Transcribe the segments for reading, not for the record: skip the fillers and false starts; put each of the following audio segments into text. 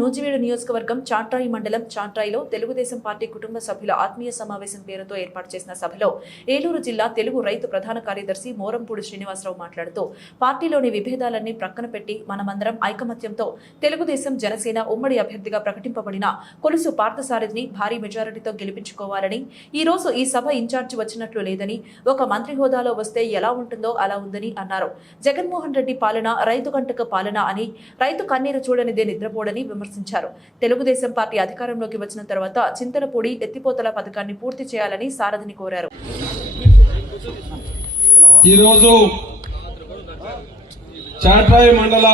నూజివీడు నియోజకవర్గం చాట్రాయి మండలం చాట్రాయిలో తెలుగుదేశం పార్టీ కుటుంబ సభ్యుల ఆత్మీయ సమావేశం పేరుతో ఏర్పాటు చేసిన సభలో ఏలూరు జిల్లా తెలుగు రైతు ప్రధాన కార్యదర్శి మోరంపూడి శ్రీనివాసరావు మాట్లాడుతూ పార్టీలోని విభేదాలన్నీ ప్రక్కన పెట్టి మనమందరం ఐకమత్యంతో తెలుగుదేశం జనసేన ఉమ్మడి అభ్యర్థిగా ప్రకటింపబడిన కొలుసు పార్థసారథిని భారీ మెజారిటీతో గెలిపించుకోవాలని ఈ రోజు ఈ సభ ఇన్ఛార్జి వచ్చినట్లు లేదని ఒక మంత్రి హోదాలో వస్తే ఎలా ఉంటుందో అలా ఉందని అన్నారు. జగన్మోహన్ రెడ్డి పాలన రైతు కంటక పాలన అని రైతు కన్నీరు చూడనిదే నిద్రపోడని విమర్శించారు. తెలుగుదేశం పార్టీ అధికారంలోకి వచ్చిన తర్వాత చింతలపూడి ఎత్తిపోతల పథకాన్ని పూర్తి చేయాలని సారథిని కోరారు. ఈరోజు చాట్రాయి మండల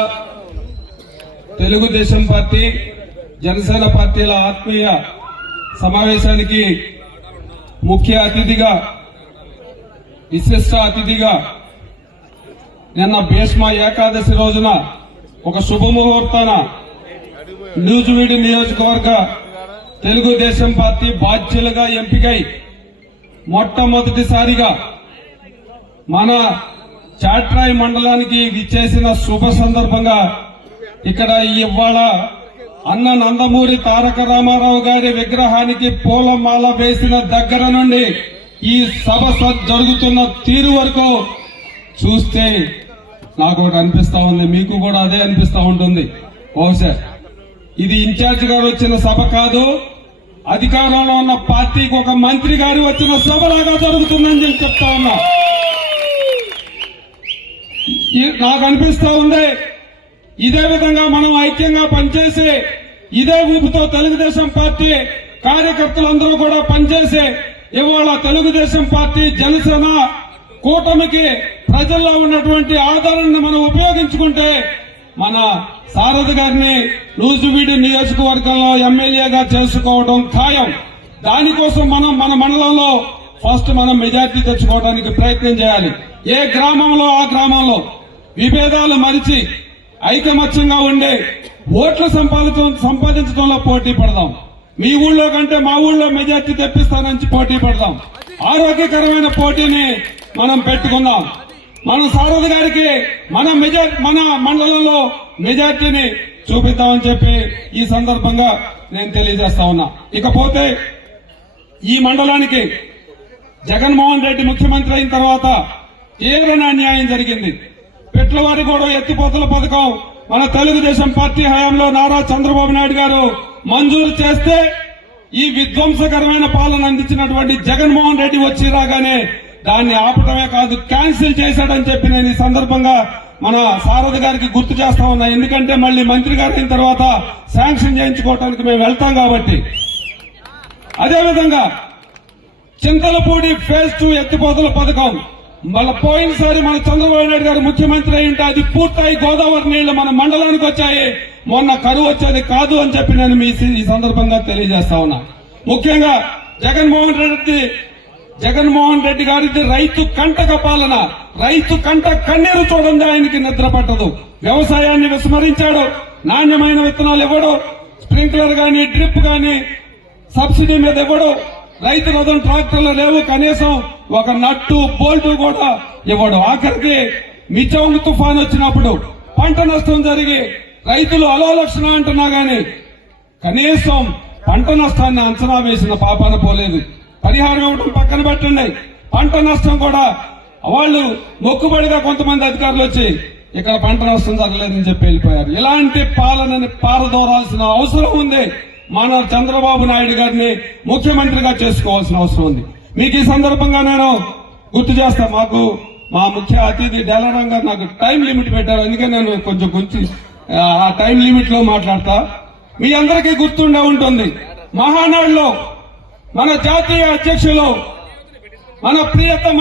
తెలుగుదేశం పార్టీ జనసేన పార్టీల ఆత్మీయ సమావేశానికి ముఖ్య అతిథిగా విశిష్ట అతిథిగా నిన్న భీష్మ ఏకాదశి రోజున ఒక శుభముహూర్తాన నూజివీడు నియోజకవర్గ తెలుగుదేశం పార్టీ బాధ్యులుగా ఎంపికై మొట్టమొదటిసారిగా మన చాట్రాయి మండలానికి విచ్చేసిన శుభ సందర్భంగా ఇక్కడ ఇవాళ అన్న నందమూరి తారక రామారావు గారి విగ్రహానికి పూలమాల వేసిన దగ్గర నుండి ఈ సభ జరుగుతున్న తీరు వరకు చూస్తే నాకు ఒకటి అనిపిస్తా ఉంది, మీకు కూడా అదే అనిపిస్తా ఉంటుంది. బహుశా ఇది ఇన్ఛార్జ్ గారు వచ్చిన సభ కాదు, అధికారంలో ఉన్న పార్టీకి ఒక మంత్రి గారు వచ్చిన సభలాగా జరుగుతుందని నేను చెప్తా ఉన్నా. నాకు అనిపిస్తా ఉంది ఇదే విధంగా మనం ఐక్యంగా పనిచేసి ఇదే ఊపుతో తెలుగుదేశం పార్టీ కార్యకర్తలందరూ కూడా పనిచేసి ఇవాళ తెలుగుదేశం పార్టీ జనసేన కూటమికి ప్రజల్లో ఉన్నటువంటి ఆదరణను మనం ఉపయోగించుకుంటే మన సారథి గారిని నూజివీడు నియోజకవర్గంలో ఎమ్మెల్యేగా చేసుకోవడం ఖాయం. దానికోసం మనం మన మండలంలో ఫస్ట్ మనం మెజార్టీ తెచ్చుకోవడానికి ప్రయత్నం చేయాలి. ఏ గ్రామంలో ఆ గ్రామంలో విభేదాలు మరిచి ఐకమత్యంగా ఉండే ఓట్లు సంపాదించడంలో పోటీ పడదాం. మీ ఊళ్ళో కంటే మా ఊళ్ళో మెజార్టీ తెప్పిస్తానని పోటీ పడదాం. ఆరోగ్యకరమైన పోటీని మనం పెట్టుకుందాం. మన సారథి గారికి మన మండలంలో మెజార్టీని చూపిద్దామని చెప్పి ఈ సందర్భంగా నేను తెలియజేస్తా ఉన్నా. ఇకపోతే ఈ మండలానికి జగన్మోహన్ రెడ్డి ముఖ్యమంత్రి అయిన తర్వాత తీవ్రమైన అన్యాయం జరిగింది. పెట్లవారిగూడ ఎత్తిపోతల పథకం మన తెలుగుదేశం పార్టీ హయాంలో నారా చంద్రబాబు నాయుడు గారు మంజూరు చేస్తే ఈ విధ్వంసకరమైన పాలన అందించినటువంటి జగన్మోహన్ రెడ్డి వచ్చి రాగానే దాన్ని ఆపటమే కాదు క్యాన్సిల్ చేశాడని చెప్పి నేను ఈ సందర్భంగా మన సారథి గారికి గుర్తు చేస్తా ఉన్నా. ఎందుకంటే మళ్ళీ మంత్రి గారు అయిన తర్వాత శాంక్షన్ చేయించుకోవడానికి మేము వెళ్తాం కాబట్టి. అదేవిధంగా చింతలపూడి ఫేజ్ 2 ఎత్తిపోతల పథకం మళ్ళీ పోయినసారి మన చంద్రబాబు నాయుడు గారు ముఖ్యమంత్రి అయింటే అది పూర్తయి గోదావరి నీళ్లు మన మండలానికి వచ్చాయి. మొన్న కరువు వచ్చేది కాదు అని చెప్పి నేను ఈ సందర్భంగా తెలియజేస్తా ఉన్నా. ముఖ్యంగా జగన్మోహన్ రెడ్డి గారిది రైతు కంటక పాలన. రైతు కంట కన్నీరు చూడండి, ఆయనకి నిద్ర పట్టదు. వ్యవసాయాన్ని విస్మరించాడు. నాణ్యమైన విత్తనాలు ఇవ్వడు, స్ప్రింక్లర్ గాని డ్రిప్ గాని సబ్సిడీ మీద ఇవ్వడు. రైతు రథం ట్రాక్టర్లు లేవు, కనీసం ఒక నట్టు బోల్టు కూడా ఇవ్వడు. ఆఖరికి మిచౌంగ్ తుఫాన్ వచ్చినప్పుడు పంట నష్టం జరిగి రైతులు అలోలక్షణ అంటున్నా గాని కనీసం పంట నష్టాన్ని అంచనా వేసిన పాపాన పోలేదు. పరిహారం ఇవ్వడం పక్కన పెట్టండి, పంట నష్టం కూడా వాళ్ళు మొక్కుబడిగా కొంతమంది అధికారులు వచ్చి ఇక్కడ పంట నష్టం జరగలేదని చెప్పి వెళ్ళిపోయారు. ఇలాంటి పాలనని పారదోరాల్సిన అవసరం ఉంది. మన చంద్రబాబు నాయుడు గారిని ముఖ్యమంత్రిగా చేసుకోవాల్సిన అవసరం ఉంది. మీకు ఈ సందర్భంగా నేను గుర్తు చేస్తా, మాకు మా ముఖ్య అతిథి డెలరాం గారు నాకు టైం లిమిట్ పెట్టారు, అందుకే నేను కొంచెం ఆ టైం లిమిట్ లో మాట్లాడతా. మీ అందరికీ గుర్తుండే ఉంటుంది, మహానాడులో మన జాతీయ అధ్యక్షులు మన ప్రియతమ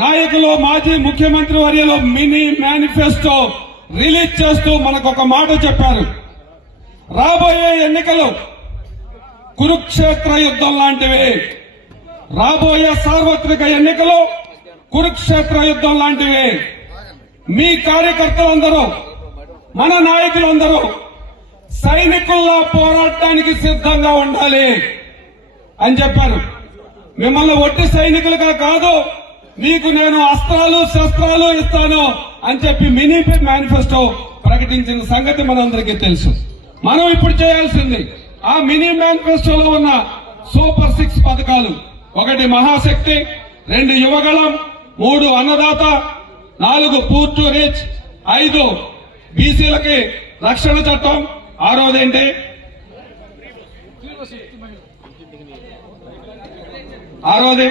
నాయకులు మాజీ ముఖ్యమంత్రి వర్యులు మినీ మేనిఫెస్టో రిలీజ్ చేస్తూ మనకు ఒక మాట చెప్పారు. రాబోయే ఎన్నికలు కురుక్షేత్ర యుద్ధం లాంటివి. రాబోయే సార్వత్రిక ఎన్నికలు కురుక్షేత్ర యుద్ధం లాంటివి. మీ కార్యకర్తలందరూ మన నాయకులందరూ సైనికుల్లా పోరాడటానికి సిద్ధంగా ఉండాలి అని చెప్పారు. మిమ్మల్ని ఒట్టి సైనికులుగా కాదు, మీకు నేను అస్త్రాలు శస్త్రాలు ఇస్తాను అని చెప్పి మినీ మేనిఫెస్టో ప్రకటించిన సంగతి మనందరికీ తెలుసు. మనం ఇప్పుడు చేయాల్సింది ఆ మినీ మేనిఫెస్టోలో ఉన్న సూపర్ 6 పథకాలు. 1 మహాశక్తి, 2 యువగళం, 3 అన్నదాత, 4 పూర్ టు రిచ్, 5 బీసీలకి రక్షణ చట్టం, 6వదేంటి 6వది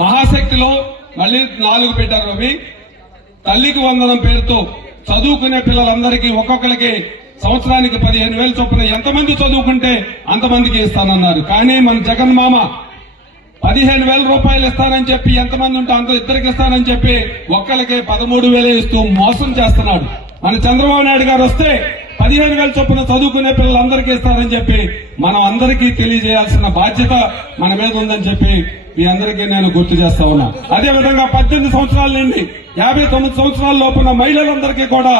మహాశక్తిలో మళ్ళీ 4 పెట్టారు. అవి తల్లికి వందనం పేరుతో చదువుకునే పిల్లలందరికీ ఒక్కొక్కరికి సంవత్సరానికి 15,000 చొప్పున ఎంతమంది చదువుకుంటే అంతమందికి ఇస్తానన్నారు. కానీ మన జగన్ మామ 15,000 రూపాయలు ఇస్తానని చెప్పి ఎంతమంది ఉంటే అంత ఇద్దరికి ఇస్తానని చెప్పి ఒక్కరికి 13,000 ఇస్తూ మోసం చేస్తున్నాడు. మన చంద్రబాబు నాయుడు గారు వస్తే 15,000 చొప్పున చదువుకునే పిల్లలందరికీ ఇస్తారని చెప్పి మనం అందరికీ తెలియజేయాల్సిన బాధ్యత మన మీద ఉందని చెప్పి మీ అందరికీ నేను గుర్తు చేస్తా ఉన్నా. అదేవిధంగా 18 సంవత్సరాల నుండి 59 సంవత్సరాల లోపున మహిళలందరికీ కూడా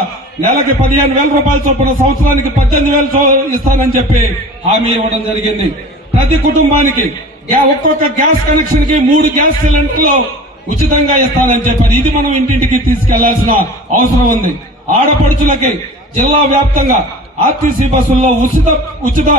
నెలకి 15,000 రూపాయల చొప్పున సంవత్సరానికి 18,000 ఇస్తానని చెప్పి హామీ ఇవ్వడం జరిగింది. ప్రతి కుటుంబానికి ఒక్కొక్క గ్యాస్ కనెక్షన్ కి 3 గ్యాస్ సిలిండర్లు ఉచితంగా ఇస్తానని చెప్పారు. ఇది మనం ఇంటింటికి తీసుకెళ్లాల్సిన అవసరం ఉంది. ఆడపడుచులకి జిల్లా వ్యాప్తంగా ఆర్టీసీ బస్సుల్లో ఉచిత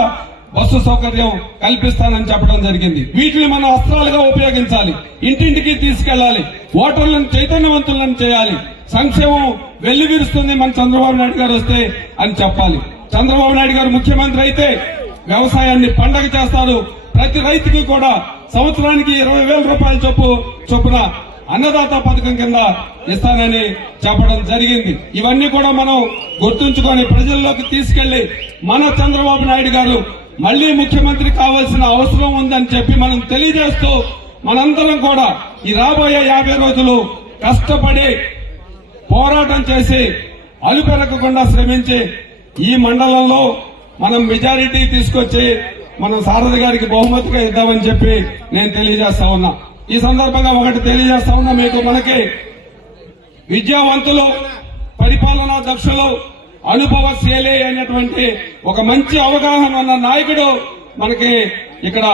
బస్సు సౌకర్యం కల్పిస్తానని చెప్పడం జరిగింది. వీటిని మనం అస్త్రాలుగా ఉపయోగించాలి, ఇంటింటికి తీసుకెళ్లాలి, ఓటర్లను చైతన్యవంతులను చేయాలి. సంక్షేమం వెల్లివిరుస్తుంది మన చంద్రబాబు నాయుడు గారు వస్తే అని చెప్పాలి. చంద్రబాబు నాయుడు గారు ముఖ్యమంత్రి అయితే వ్యవసాయాన్ని పండగ చేస్తారు. ప్రతి రైతుకి కూడా సంవత్సరానికి 20,000 రూపాయల చొప్పున అన్నదాత పథకం కింద ఇస్తానని చెప్పడం జరిగింది. ఇవన్నీ కూడా మనం గుర్తుంచుకొని ప్రజల్లోకి తీసుకెళ్లి మన చంద్రబాబు నాయుడు గారు మళ్లీ ముఖ్యమంత్రి కావాల్సిన అవసరం ఉందని చెప్పి మనం తెలియజేస్తూ మనందరం కూడా ఈ రాబోయే 50 రోజులు కష్టపడి పోరాటం చేసి అలుపెరగకుండా శ్రమించి ఈ మండలంలో మనం మెజారిటీ తీసుకొచ్చి మనం సారథి గారికి బహుమతిగా ఇద్దామని చెప్పి నేను తెలియజేస్తా ఉన్నా. ఈ సందర్భంగా ఒకటి తెలియజేస్తా ఉన్నా మీకు, మనకి విద్యావంతులు, పరిపాలనా దక్షులు, అనుభవశీలి అయినటువంటి ఒక మంచి అవగాహన ఉన్న నాయకుడు మనకి ఇక్కడ